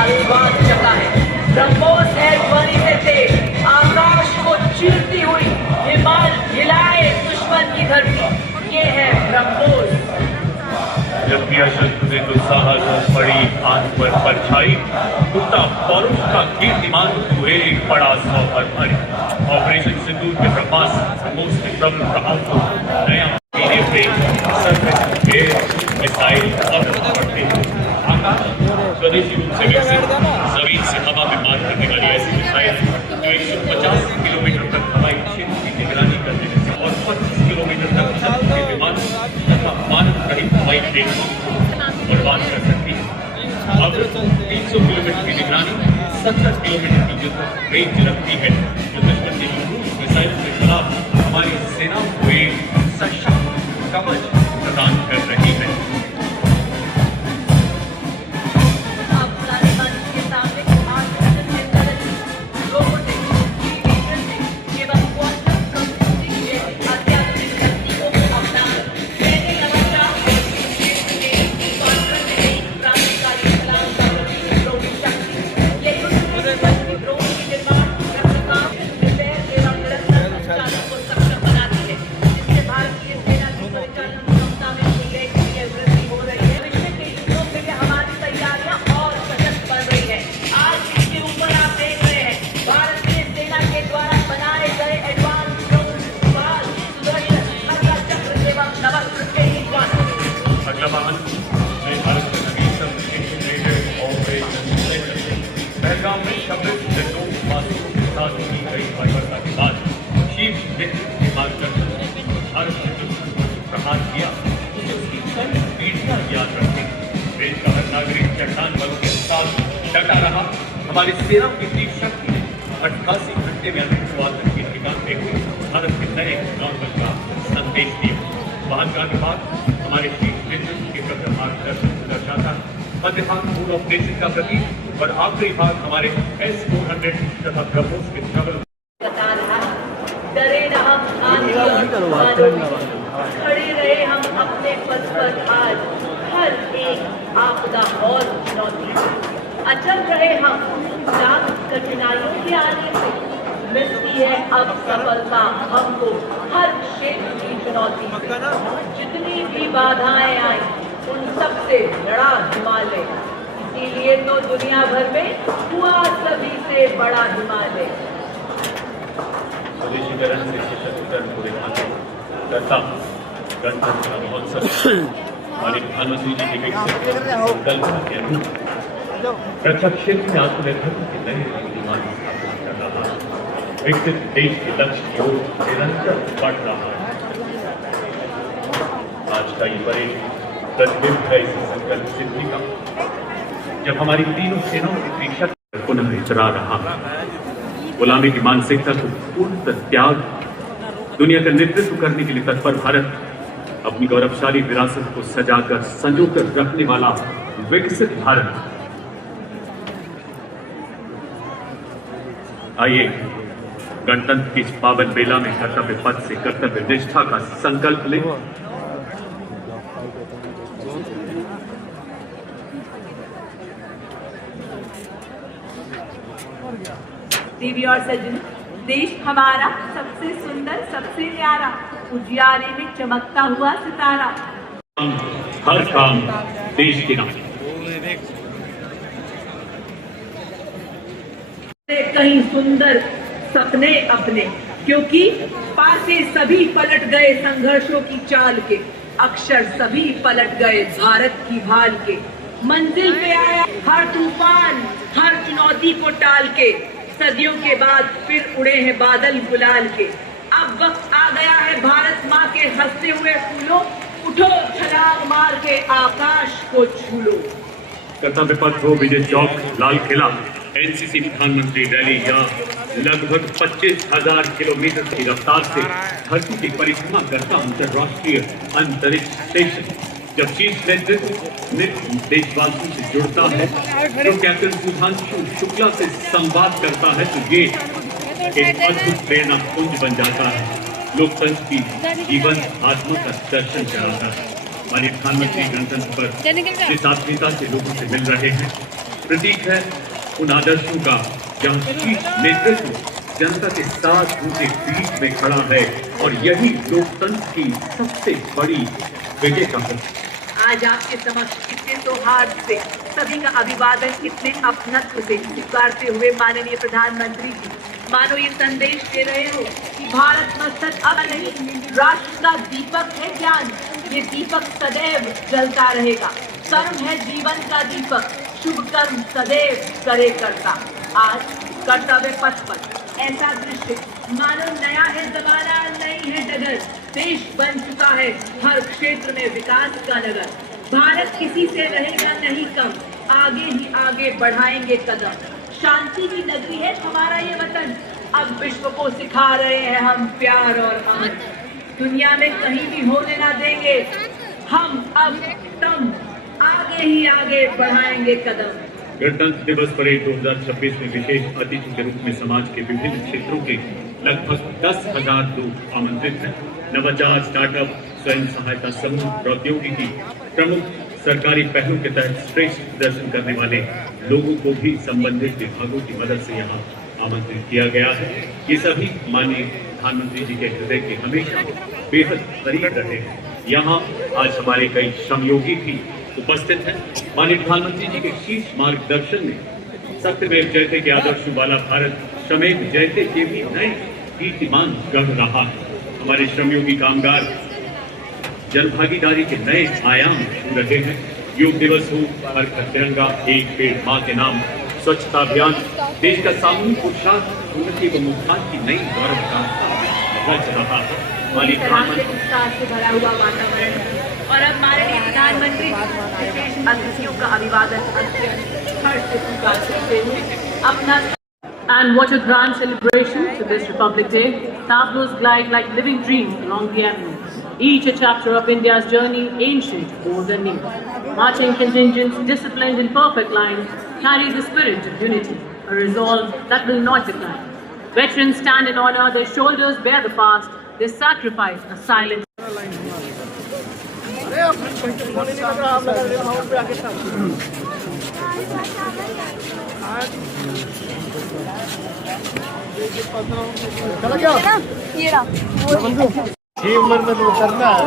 स्वाद चखा है। ब्रह्मोस है ध्वनि से तेज, आकाश को चीरती हुई हिमाल हिलाए दुश्मन की धरती। ये है ब्रह्मोस। जब भी अशक्त ने दुस्साहस पड़ी आंख पर परछाई, टूटा पौरुष का कीर्तिमान हुए एक बड़ा सौपर भारी। ऑपरेशन सिंदूर के ब्रह्मास्त्र ब्रह्मोस के प्रबल प्रभाव को नया मिसाइल बढ़ते आकाश स्वदेशी रूप से विकसित जमीन से हवा में मार करने वाली ऐसी मिसाइल जो 150 किलोमीटर तक हवाई क्षेत्र की निगरानी कर देने से और 25 किलोमीटर तक शत्रु के विमान तथा मानव रहित हवाई ट्रेनों को बर्बाद कर सकती है। अब 300 किलोमीटर की निगरानी 70 किलोमीटर की युद्ध रेंज रखती है, जो दुश्मन की क्रूज मिसाइल के खिलाफ हमारी सेना को एक सशक्त कवच प्रदान कर रही है। हमारी सेना की तीव्र शक्ति 88 घंटे में आतंकवाद की ठिकान पे हुई भारत के नए नॉर्मल का संदेश दिया। वाहन का अनुभाग हमारे शीर्ष नेतृत्व के प्रति मार्गदर्शन दर्शाता है। मध्य भाग मूल ऑपरेशन का प्रतीक और आखिरी भाग हमारे S-400 तथा ब्रह्मोस के प्रबल डरे न हम आंधी और तूफानों में, खड़े रहे हम अपने पद पर आज हर एक आपदा और चुनौती। अचल रहे हम लाख कठिनाइयों के आने से, मिलती है अब सफलता हमको हर क्षेत्र की चुनौती से। जितनी भी बाधाएं आई उन सब से लड़ा हिमालय, इसीलिए तो दुनिया भर में हुआ सभी से बड़ा हिमालय। स्वदेशीकरण से सशक्तिकरण को दिखाने करता गणतंत्र महोत्सव हमारे प्रधानमंत्री जी के संकल्प के अनुरूप रक्षा क्षेत्र में आत्मनिर्भरता के नए कीर्तिमान स्थापित कर रहा है। विकसित देश के लक्ष्य की ओर निरंतर बढ़ रहा है। आज का ये परेड प्रतिबिंब है इस संकल्प सिद्धि का, जब हमारी तीनों सेनाओं की तीक्ष्ण पुनः इतरा रहा है। गुलामी की मानसिकता को पूर्ण त्याग दुनिया का नेतृत्व करने के लिए तत्पर भारत अपनी गौरवशाली विरासत को सजाकर संजोकर रखने वाला विकसित भारत। आइए गणतंत्र की इस पावन बेला में कर्तव्य पथ से कर्तव्य निष्ठा का संकल्प लें। देवी और सज्जनों, देश हमारा सबसे सुंदर सबसे न्यारा, उजियारे में चमकता हुआ सितारा। हर काम देश के नाम। कहीं सुंदर सपने अपने, क्योंकि पासे सभी पलट गए संघर्षों की चाल के, अक्षर सभी पलट गए भारत की भाल के। मंजिल पे आया हर तूफान हर चुनौती को टाल के, सदियों के बाद फिर उड़े हैं बादल गुलाल के। अब वक्त आ गया है भारत माँ के हंसते हुए फूलों, उठो छलांग मार के आकाश को छू लो। कर्तव्य पथ हो विजय चौक लाल किला, एनसीसी प्रधानमंत्री रैली या लगभग 25,000 किलोमीटर की रफ्तार से धरती की परिक्रमा करता अंतर्राष्ट्रीय अंतरिक्ष स्टेशन जब शीर्ष नेतृत्व देशवासियों से जुड़ता है, तो कैप्टन सुधांशु शुक्ला से संवाद करता है, तो ये एक अद्भुत प्रेरणा पुंज बन जाता है। लोकतंत्र की जीवन आत्मा का दर्शन कराता है। हमारे प्रधानमंत्री गणतंत्र पर जिस आत्मीयता से लोगों से मिल रहे हैं, प्रतीक है उन आदर्शों का जहाँ शीर्ष नेतृत्व जनता के साथ उनके बीच में खड़ा है और यही लोकतंत्र की सबसे बड़ी विजय का है। आज आपके समक्ष इतने सौहार्द से सभी का अभिवादन इतने अपनत्व से स्वीकारते हुए माननीय प्रधानमंत्री जी मानो ये संदेश दे रहे हो कि भारत मस्तक अब नहीं, राष्ट्र का दीपक है ज्ञान, ये दीपक सदैव जलता रहेगा। कर्म है जीवन का दीपक, शुभ कर्म सदैव करे करता। आज कर्तव्य पथ पर ऐसा दृश्य मानो नया है जमाना, नई है डगर, देश बन चुका है हर क्षेत्र में विकास का नगर। भारत किसी से रहेगा नहीं कम, आगे ही आगे बढ़ाएंगे कदम। शांति की नगरी है हमारा ये वतन, अब विश्व को सिखा रहे हैं हम प्यार और अमन। दुनिया में कहीं भी होने ना देंगे हम, अब तुम आगे ही आगे बढ़ाएंगे कदम। गणतंत्र दिवस परेड 2026 में विशेष अतिथि के रूप में समाज के विभिन्न क्षेत्रों के लगभग 10,000 लोग आमंत्रित हैं। नवाचार, स्टार्टअप, स्वयं सहायता समूह, प्रौद्योगिकी, प्रमुख सरकारी पहलों के तहत श्रेष्ठ प्रदर्शन करने वाले लोगों को भी संबंधित विभागों की मदद से यहाँ आमंत्रित किया गया है। ये सभी माननीय प्रधानमंत्री जी के हृदय के हमेशा बेहद करीब रहे हैं। यहाँ आज हमारे कई श्रमयोगी भी उपस्थित हैं। माननीय प्रधानमंत्री जी के शीर्ष मार्गदर्शन में सत्यमेव जयते के आदर्शों वाला भारत श्रमेव जयते के भी नए कीर्तिमान गढ़ रहा है। हमारे श्रमयोगी कामगार जन भागीदारी के नए आयाम छू रहे हैं। योग दिवस हो, हर घर तिरंगा, एक पेड़ माँ के नाम, स्वच्छता अभियान, देश का सामूहिक पुरुषार्थ उन्नति व उत्थान की नई गौरव गाथा रच रहा है। उत्साह से भरा हुआ वातावरण और अब माननीय प्रधानमंत्री विशेष अतिथियों का अभिवादन अत्यंत हर्ष से स्वीकार करते हुए अपना। And what a grand celebration to this Republic Day. Tableaus glide like living dreams along the avenue, each a chapter of India's journey, ancient, old and new. Marching contingents, disciplined in perfect lines, carry the spirit of unity, a resolve that will not decline. Veterans stand in honor, their shoulders bear the past, their sacrifice a silent. ये उम्र में तो करना है।